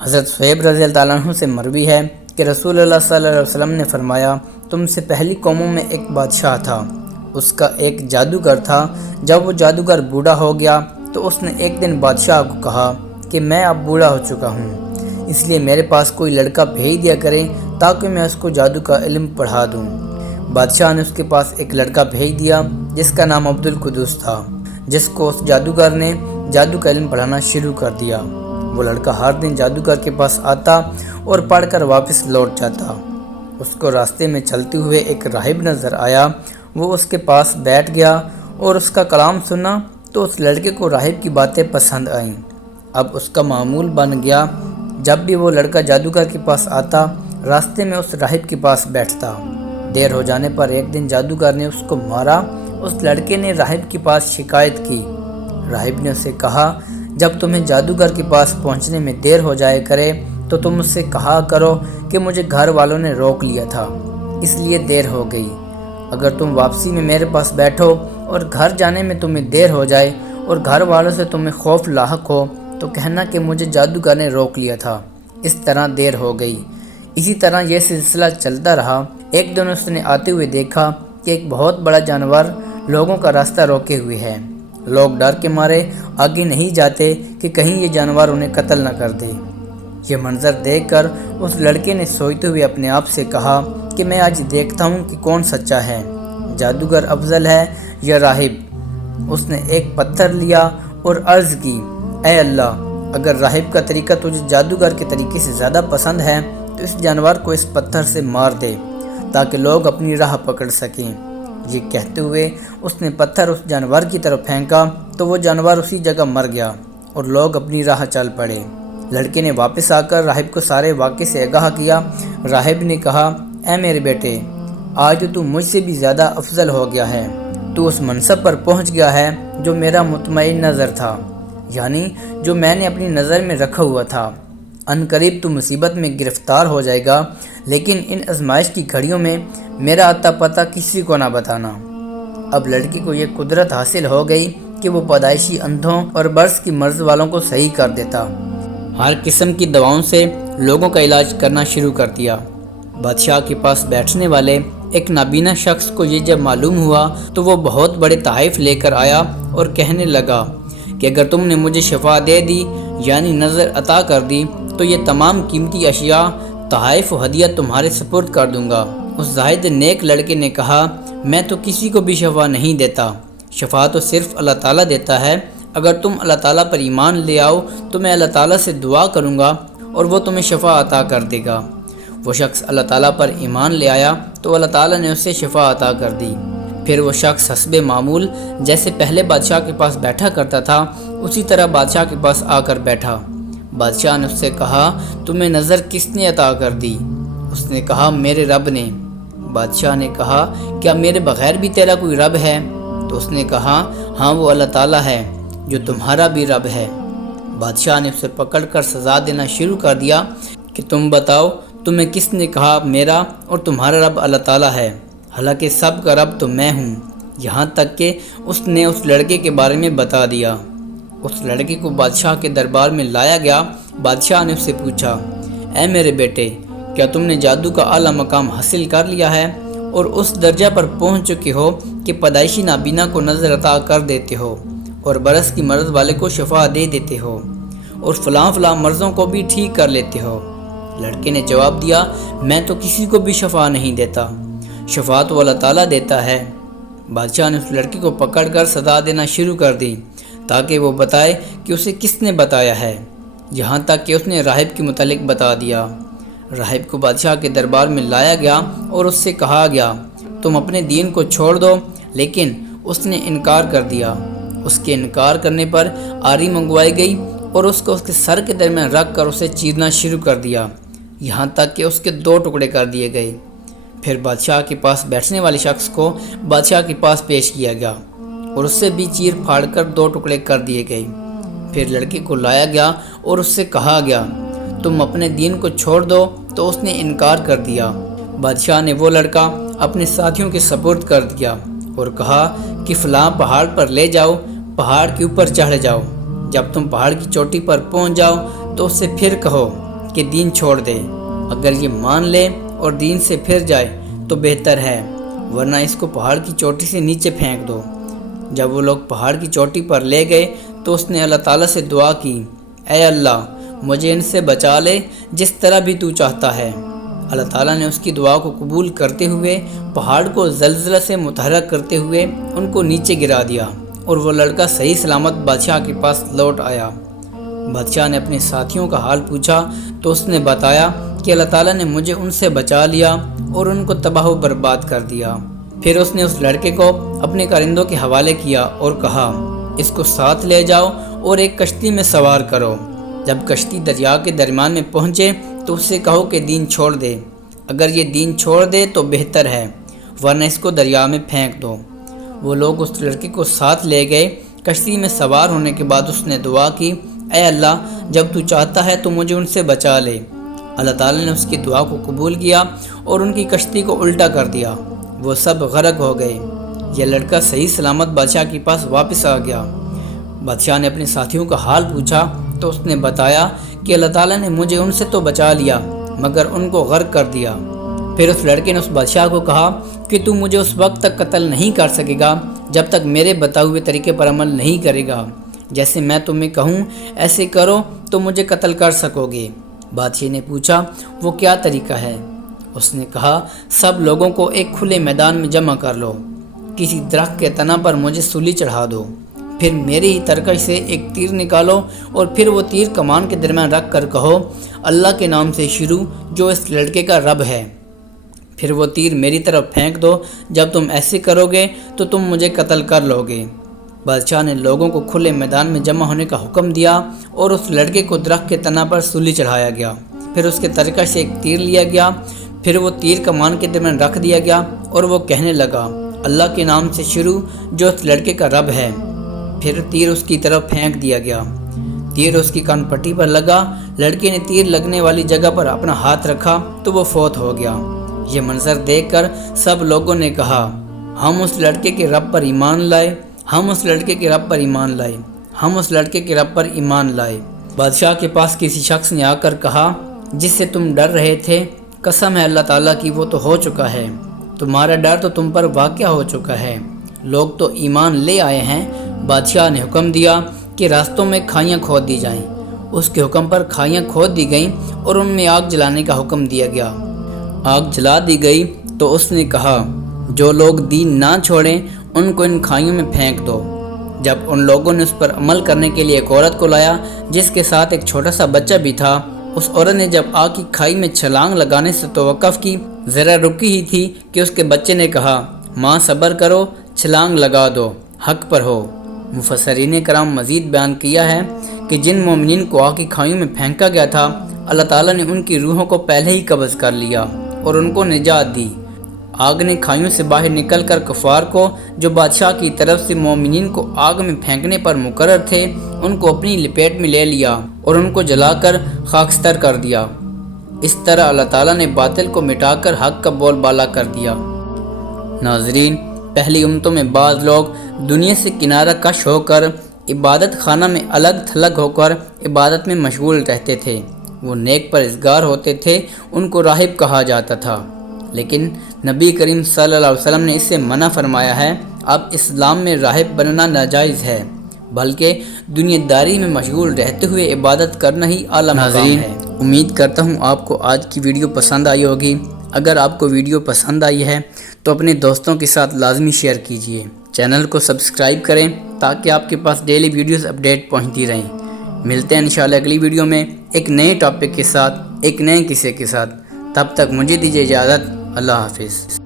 حضرت صہیب رضی اللہ تعالیٰ عنہ سے مروی ہے کہ رسول اللہ صلی اللہ علیہ وسلم نے فرمایا، تم سے پہلی قوموں میں ایک بادشاہ تھا، اس کا ایک جادوگر تھا۔ جب وہ جادوگر بوڑھا ہو گیا تو اس نے ایک دن بادشاہ کو کہا کہ میں اب بوڑھا ہو چکا ہوں، اس لیے میرے پاس کوئی لڑکا بھیج دیا کرے تاکہ میں اس کو جادو کا علم پڑھا دوں۔ بادشاہ نے اس کے پاس ایک لڑکا بھیج دیا جس کا نام عبد القدوس تھا، جس کو اس جادوگر نے جادو کا علم پڑھانا شروع کر دیا۔ وہ لڑکا ہر دن جادوگر کے پاس آتا اور پڑھ کر واپس لوٹ جاتا۔ اس کو راستے میں چلتے ہوئے ایک راہب نظر آیا، وہ اس کے پاس بیٹھ گیا اور اس کا کلام سنا تو اس لڑکے کو راہب کی باتیں پسند آئیں۔ اب اس کا معمول بن گیا، جب بھی وہ لڑکا جادوگر کے پاس آتا راستے میں اس راہب کے پاس بیٹھتا۔ دیر ہو جانے پر ایک دن جادوگر نے اس کو مارا۔ اس لڑکے نے راہب کے پاس شکایت کی۔ راہب نے اسے کہا، جب تمہیں جادوگر کے پاس پہنچنے میں دیر ہو جائے کرے تو تم اس سے کہا کرو کہ مجھے گھر والوں نے روک لیا تھا، اس لیے دیر ہو گئی۔ اگر تم واپسی میں میرے پاس بیٹھو اور گھر جانے میں تمہیں دیر ہو جائے اور گھر والوں سے تمہیں خوف لاحق ہو تو کہنا کہ مجھے جادوگر نے روک لیا تھا، اس طرح دیر ہو گئی۔ اسی طرح یہ سلسلہ چلتا رہا۔ ایک دن اس نے آتے ہوئے دیکھا کہ ایک بہت بڑا جانور لوگوں کا راستہ روکے ہوئے ہے۔ لوگ ڈر کے مارے آگے نہیں جاتے کہ کہیں یہ جانور انہیں قتل نہ کر دے۔ یہ منظر دیکھ کر اس لڑکے نے سوچتے ہوئے اپنے آپ سے کہا کہ میں آج دیکھتا ہوں کہ کون سچا ہے، جادوگر افضل ہے یا راہب۔ اس نے ایک پتھر لیا اور عرض کی، اے اللہ، اگر راہب کا طریقہ تجھے جادوگر کے طریقے سے زیادہ پسند ہے تو اس جانور کو اس پتھر سے مار دے تاکہ لوگ اپنی راہ پکڑ سکیں۔ یہ کہتے ہوئے اس نے پتھر اس جانور کی طرف پھینکا تو وہ جانور اسی جگہ مر گیا اور لوگ اپنی راہ چل پڑے۔ لڑکے نے واپس آ کر راہب کو سارے واقعے سے آگاہ کیا۔ راہب نے کہا، اے میرے بیٹے، آج تو مجھ سے بھی زیادہ افضل ہو گیا ہے، تو اس منصب پر پہنچ گیا ہے جو میرا مطمئن نظر تھا، یعنی جو میں نے اپنی نظر میں رکھا ہوا تھا۔ ان قریب تو مصیبت میں گرفتار ہو جائے گا، لیکن ان آزمائش کی گھڑیوں میں میرا اتا پتہ کسی کو نہ بتانا۔ اب لڑکی کو یہ قدرت حاصل ہو گئی کہ وہ پیدائشی اندھوں اور برس کی مرض والوں کو صحیح کر دیتا۔ ہر قسم کی دواؤں سے لوگوں کا علاج کرنا شروع کر دیا۔ بادشاہ کے پاس بیٹھنے والے ایک نابینا شخص کو یہ جب معلوم ہوا تو وہ بہت بڑے تحائف لے کر آیا اور کہنے لگا کہ اگر تم نے مجھے شفا دے دی، یعنی نظر عطا کر دی، تو یہ تمام قیمتی اشیاء، تحائف و ہدیہ تمہارے سپرد کر دوں گا۔ اس زاہد نیک لڑکے نے کہا، میں تو کسی کو بھی شفا نہیں دیتا، شفا تو صرف اللہ تعالیٰ دیتا ہے۔ اگر تم اللہ تعالیٰ پر ایمان لے آؤ تو میں اللہ تعالیٰ سے دعا کروں گا اور وہ تمہیں شفا عطا کر دے گا۔ وہ شخص اللہ تعالیٰ پر ایمان لے آیا تو اللہ تعالیٰ نے اسے شفا عطا کر دی۔ پھر وہ شخص حسب معمول جیسے پہلے بادشاہ کے پاس بیٹھا کرتا تھا اسی طرح بادشاہ کے پاس آ کر بیٹھا۔ بادشاہ نے اس سے کہا، تمہیں نظر کس نے عطا کر دی؟ اس نے کہا، میرے رب نے۔ بادشاہ نے کہا، کیا میرے بغیر بھی تیرا کوئی رب ہے؟ تو اس نے کہا، ہاں، وہ اللہ تعالیٰ ہے جو تمہارا بھی رب ہے۔ بادشاہ نے اسے پکڑ کر سزا دینا شروع کر دیا کہ تم بتاؤ، تمہیں کس نے کہا میرا اور تمہارا رب اللہ تعالیٰ ہے؟ حالانکہ سب کا رب تو میں ہوں۔ یہاں تک کہ اس نے اس لڑکے کے بارے میں بتا دیا۔ اس لڑکے کو بادشاہ کے دربار میں لایا گیا۔ بادشاہ نے اس سے پوچھا، اے میرے بیٹے، کیا تم نے جادو کا اعلیٰ مقام حاصل کر لیا ہے اور اس درجہ پر پہنچ چکے ہو کہ پیدائشی نابینا کو نظر عطا کر دیتے ہو اور برس کی مرض والے کو شفا دے دیتے ہو اور فلاں فلاں مرضوں کو بھی ٹھیک کر لیتے ہو؟ لڑکے نے جواب دیا، میں تو کسی کو بھی شفا نہیں دیتا، شفا تو اللہ تعالیٰ دیتا ہے۔ بادشاہ نے اس لڑکے کو پکڑ کر سزا دینا شروع کر دی تاکہ وہ بتائے کہ اسے کس نے بتایا ہے، یہاں تک کہ اس نے راہب کے متعلق بتا دیا۔ راہب کو بادشاہ کے دربار میں لایا گیا اور اس سے کہا گیا، تم اپنے دین کو چھوڑ دو، لیکن اس نے انکار کر دیا۔ اس کے انکار کرنے پر آری منگوائی گئی اور اس کو اس کے سر کے درمیان رکھ کر اسے چیرنا شروع کر دیا، یہاں تک کہ اس کے 2 ٹکڑے کر دیے گئے۔ پھر بادشاہ کے پاس بیٹھنے والے شخص کو بادشاہ کے پاس پیش کیا گیا اور اس سے بھی چیر پھاڑ کر 2 ٹکڑے کر دیے گئے۔ پھر لڑکے کو لایا گیا اور اس سے کہا گیا، تم اپنے دین کو چھوڑ دو، تو اس نے انکار کر دیا۔ بادشاہ نے وہ لڑکا اپنے ساتھیوں کے سپرد کر دیا اور کہا کہ فلاں پہاڑ پر لے جاؤ، پہاڑ کے اوپر چڑھ جاؤ، جب تم پہاڑ کی چوٹی پر پہنچ جاؤ تو اس سے پھر کہو کہ دین چھوڑ دے، اگر یہ مان لے اور دین سے پھر جائے تو بہتر ہے، ورنہ اس کو پہاڑ کی چوٹی سے نیچے پھینک دو۔ جب وہ لوگ پہاڑ کی چوٹی پر لے گئے تو اس نے اللہ تعالیٰ سے دعا کی، اے اللہ مجھے ان سے بچا لے جس طرح بھی تو چاہتا ہے۔ اللہ تعالیٰ نے اس کی دعا کو قبول کرتے ہوئے پہاڑ کو زلزلہ سے متحرک کرتے ہوئے ان کو نیچے گرا دیا، اور وہ لڑکا صحیح سلامت بادشاہ کے پاس لوٹ آیا۔ بادشاہ نے اپنے ساتھیوں کا حال پوچھا تو اس نے بتایا کہ اللہ تعالیٰ نے مجھے ان سے بچا لیا اور ان کو تباہ و برباد کر دیا۔ پھر اس نے اس لڑکے کو اپنے کارندوں کے حوالے کیا اور کہا، اس کو ساتھ لے جاؤ اور ایک کشتی میں سوار کرو۔ جب کشتی دریا کے درمیان میں پہنچے تو اس سے کہو کہ دین چھوڑ دے، اگر یہ دین چھوڑ دے تو بہتر ہے، ورنہ اس کو دریا میں پھینک دو۔ وہ لوگ اس لڑکے کو ساتھ لے گئے۔ کشتی میں سوار ہونے کے بعد اس نے دعا کی، اے اللہ جب تو چاہتا ہے تو مجھے ان سے بچا لے۔ اللہ تعالیٰ نے اس کی دعا کو قبول کیا اور ان کی کشتی کو الٹا کر دیا، وہ سب غرق ہو گئے۔ یہ لڑکا صحیح سلامت بادشاہ کے پاس واپس آ گیا۔ بادشاہ نے اپنے ساتھیوں کا حال پوچھا تو اس نے بتایا کہ اللہ تعالیٰ نے مجھے ان سے تو بچا لیا مگر ان کو غرق کر دیا۔ پھر اس لڑکے نے اس بادشاہ کو کہا کہ تو مجھے اس وقت تک قتل نہیں کر سکے گا جب تک میرے بتائے ہوئے طریقے پر عمل نہیں کرے گا، جیسے میں تمہیں کہوں ایسے کرو تو مجھے قتل کر سکو گے۔ بادشاہ نے پوچھا وہ کیا طریقہ ہے؟ اس نے کہا سب لوگوں کو ایک کھلے میدان میں جمع کر لو، کسی درخت کے تنا پر مجھے سولی چڑھا دو، پھر میری ہی ترکش سے ایک تیر نکالو اور پھر وہ تیر کمان کے درمیان رکھ کر کہو اللہ کے نام سے شروع جو اس لڑکے کا رب ہے، پھر وہ تیر میری طرف پھینک دو۔ جب تم ایسے کرو گے تو تم مجھے قتل کر لو گے۔ بادشاہ نے لوگوں کو کھلے میدان میں جمع ہونے کا حکم دیا اور اس لڑکے کو درخت کے تنا پر سولی چڑھایا گیا، پھر اس کے ترکش سے ایک تیر لیا گیا، پھر وہ تیر کمان کے درمیان رکھ دیا گیا اور وہ کہنے لگا اللہ کے نام سے شروع جو اس لڑکے کا رب ہے، پھر تیر اس کی طرف پھینک دیا گیا۔ تیر اس کی کان پٹی پر لگا، لڑکے نے تیر لگنے والی جگہ پر اپنا ہاتھ رکھا تو وہ فوت ہو گیا۔ یہ منظر دیکھ کر سب لوگوں نے کہا ہم اس لڑکے کے رب پر ایمان لائے، ہم اس لڑکے کے رب پر ایمان لائے، ہم اس لڑکے کے رب پر ایمان لائے۔ بادشاہ کے پاس کسی شخص نے آ کر کہا جس سے تم ڈر رہے تھے، قسم ہے اللہ تعالیٰ کی وہ تو ہو چکا ہے، تمہارا ڈر تو تم پر واقع ہو چکا ہے، لوگ تو ایمان لے آئے ہیں۔ بادشاہ نے حکم دیا کہ راستوں میں کھائیاں کھود دی جائیں۔ اس کے حکم پر کھائیاں کھود دی گئیں اور ان میں آگ جلانے کا حکم دیا گیا۔ آگ جلا دی گئی تو اس نے کہا جو لوگ دین نہ چھوڑیں ان کو ان کھائیوں میں پھینک دو۔ جب ان لوگوں نے اس پر عمل کرنے کے لیے ایک عورت کو لایا جس کے ساتھ ایک چھوٹا سا بچہ بھی تھا، اس عورت نے جب آگ کی کھائی میں چھلانگ لگانے سے توقف کی، ذرا رکی ہی تھی کہ اس کے بچے نے کہا ماں صبر کرو، چھلانگ لگا دو، حق پر ہو۔ مفسرین کرام مزید بیان کیا ہے کہ جن مومنین کو آگ کی کھائیوں میں پھینکا گیا تھا اللہ تعالیٰ نے ان کی روحوں کو پہلے ہی قبض کر لیا اور ان کو نجات دی۔ آگ نے کھائیوں سے باہر نکل کر کفار کو جو بادشاہ کی طرف سے مومنین کو آگ میں پھینکنے پر مقرر تھے ان کو اپنی لپیٹ میں لے لیا اور ان کو جلا کر خاکستر کر دیا۔ اس طرح اللہ تعالیٰ نے باطل کو مٹا کر حق کا بول بالا کر دیا۔ ناظرین، پہلی امتوں میں بعض لوگ دنیا سے کنارہ کش ہو کر عبادت خانہ میں الگ تھلگ ہو کر عبادت میں مشغول رہتے تھے۔ وہ نیک پرہیزگار ہوتے تھے، ان کو راہب کہا جاتا تھا، لیکن نبی کریم صلی اللہ علیہ وسلم نے اس سے منع فرمایا ہے۔ اب اسلام میں راہب بننا ناجائز ہے، بلکہ دنیا داری میں مشغول رہتے ہوئے عبادت کرنا ہی اعلیٰ مقام ہے۔ امید کرتا ہوں آپ کو آج کی ویڈیو پسند آئی ہوگی۔ اگر آپ کو ویڈیو پسند آئی ہے تو اپنے دوستوں کے ساتھ لازمی شیئر کیجیے، چینل کو سبسکرائب کریں تاکہ آپ کے پاس ڈیلی ویڈیوز اپڈیٹ پہنچتی رہیں۔ ملتے ہیں انشاءاللہ اگلی ویڈیو میں ایک نئے ٹاپک کے ساتھ، ایک نئے قصے کے ساتھ۔ تب تک مجھے دیجیے اجازت۔ اللہ حافظ۔